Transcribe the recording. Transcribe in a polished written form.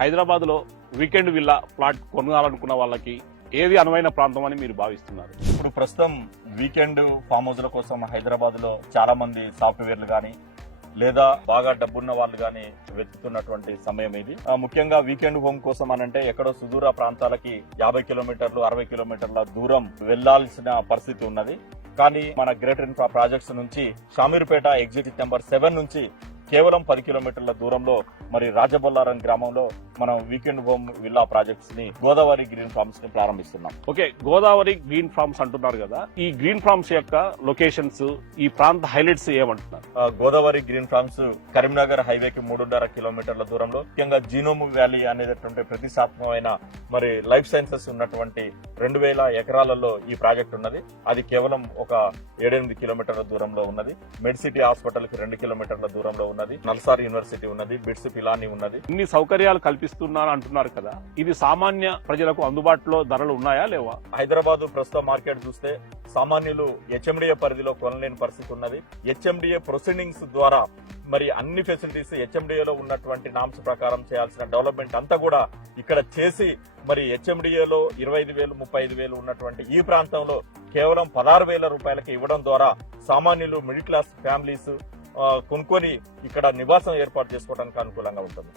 హైదరాబాద్ లో weekend villa plot కొనాలనుకున్న వాళ్ళకి ఏది అనువైన ప్రాంతం అని మీరు భావిస్తున్నారు? ఇప్పుడు ప్రస్తుతం వీకెండ్ ఫామ్ హౌస్ల కోసం హైదరాబాద్ లో చాలా మంది సాఫ్ట్వేర్లు గానీ లేదా బాగా డబ్బున్న వాళ్ళు గానీ వెతుకుతున్నటువంటి సమయం ఇది. ముఖ్యంగా వీకెండ్ హోమ్ కోసం అనంటే ఎక్కడో సుదూర ప్రాంతాలకి 50 కిలోమీటర్లు 60 కిలోమీటర్ల దూరం వెళ్లాల్సిన పరిస్థితి ఉన్నది. కానీ మన గ్రేటర్ ఇన్ఫ్రా ప్రాజెక్ట్స్ నుంచి షామీర్పేట ఎగ్జిట్ నెంబర్ 7 నుంచి కేవలం 10 కిలోమీటర్ల దూరంలో మరి రాజబొల్లారం గ్రామంలో మనం వీకెండ్ హోమ్ విల్లా ప్రాజెక్ట్స్ ని గోదావరి గ్రీన్ ఫార్మ్స్ ని ప్రారంభిస్తున్నాం. ఓకే, గోదావరి గ్రీన్ ఫార్మ్స్ అంటున్నారు కదా, ఈ గ్రీన్ ఫార్మ్స్ యొక్క లొకేషన్స్, ఈ ప్రాంత హైలైట్స్ ఏమంటున్నారు? గోదావరి గ్రీన్ ఫార్మ్స్ కరీంనగర్ హైవేకి 3.5 కిలోమీటర్ల దూరంలో, ముఖ్యంగా జీనోమ్ వ్యాలీ అనేటటువంటి ప్రతిష్టాత్మకమైన మరి లైఫ్ సైన్సెస్ ఉన్నటువంటి 2000 ఎకరాలలో ఈ ప్రాజెక్ట్ ఉన్నది. అది కేవలం ఒక 7-8 కిలోమీటర్ల దూరంలో ఉన్నది. మెడ్ సిటీ హాస్పిటల్ కి 2 కిలోమీటర్ల దూరంలో ఉన్నది. నల్సార్ యూనివర్సిటీ ఉన్నది. బిట్స్ పిలాని ఉన్నది. ఇన్ని సౌకర్యాలు కల్పిస్తున్నారు అంటున్నారు కదా, ఇది సామాన్య ప్రజలకు అందుబాటులో ధరలు ఉన్నాయా లేవా? హైదరాబాద్ ప్రస్తుత మార్కెట్ చూస్తే సామాన్యులు హెచ్ఎండిఏ పరిధిలో కొనలేని పరిస్థితి ఉన్నది. హెచ్ఎండిఏ ప్రొసీడింగ్స్ ద్వారా మరి అన్ని ఫెసిలిటీస్ హెచ్ఎండిఏలో ఉన్నటువంటి నామ్స్ ప్రకారం చేయాల్సిన డెవలప్మెంట్ అంతా కూడా ఇక్కడ చేసి మరి హెచ్ఎండిఏలో 25,000 35,000 ఉన్నటువంటి ఈ ప్రాంతంలో కేవలం 16,000 రూపాయలకి ఇవ్వడం ద్వారా సామాన్యులు మిడిల్ క్లాస్ ఫ్యామిలీస్ కొనుక్కొని ఇక్కడ నివాసం ఏర్పాటు చేసుకోవడానికి అనుకూలంగా ఉంటుంది.